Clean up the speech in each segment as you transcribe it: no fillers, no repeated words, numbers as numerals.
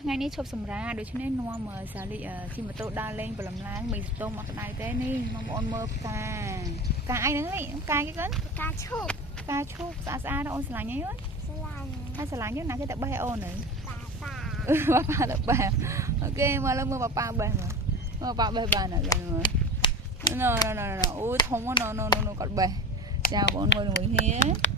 ថ្ងៃនេះឈប់សម្រាកដូច្នេះនាំសាលីជិះម៉ូតូដើរលេងប្រឡំឡើងមិនស្ទងមកក្តៅទេនេះបងប្អូនមើលផ្កាអីហ្នឹងនេះផ្កាគេគាត់ផ្កាឈូកស្អាតស្អាតអូនស្រឡាញ់អីអូនស្រឡាញ់ណាគេទៅបេះអូនហ្នឹងប៉ាទៅបេះអូខេមកលើមើលប៉ាបេះមើលប៉ាបេះបានហើយមើលណូអូធំណូគាត់បេះចាបងមើលជាមួយគ្នា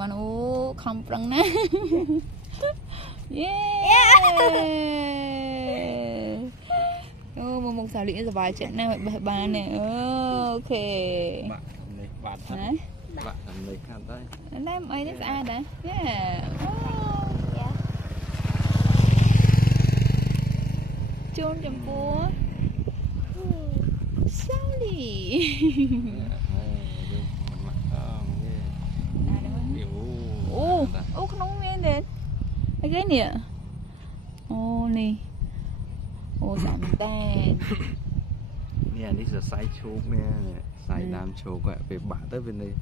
បានអូខំប្រឹងណាយេអូមកមុខសាលីសប្បាយចិត្តណាស់បេះបាននេះអូខេបាក់នេះបាត់ណាបាក់នេះខាត់ហើយណែអីនេះស្អាតដែរយេអូជូនចំពោះសាលីអូក្នុងមានទេអីគេនេះអូនេះអូសំតែនេះនេះសរសៃឈូកនេះសរសៃដើមឈូកពេលបាក់ទៅវានេះ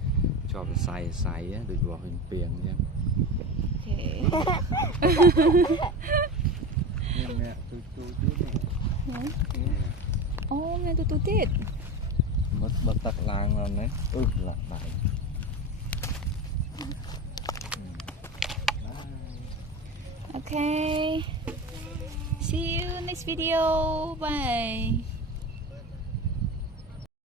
ជាប់សរសៃដូចវាវិញពីងអញ្ចឹងអូខេនេះទូទៀតអូមានទូទៀតមកបត់ទឹកឡើងមកនេះលាក់បាយOkay, see you next video. Bye.